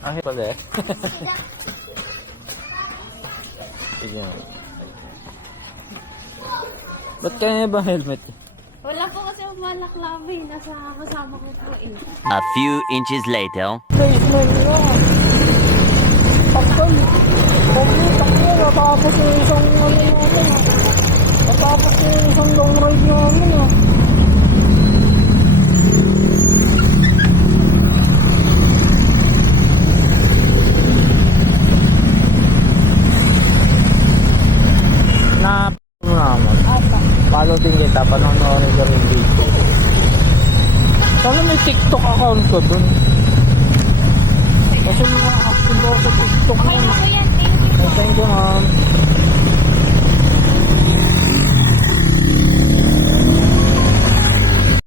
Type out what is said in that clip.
Ang pala eh. Sige. Ba't kaya ba helmet? Wala po kasi umalaklabi. Nasa kasama ko po eh. A few inches later. Basement nyo. Takal. Complete ako. Natapos yung isang ano namin. Natapos yung isang long ride. Na mo naman. Follow din kita, panonoorin ko rin dito. Sana may TikTok account ko dun. Kasi mga ako sa TikTok Okay. Thank you po. Thank you, ma'am.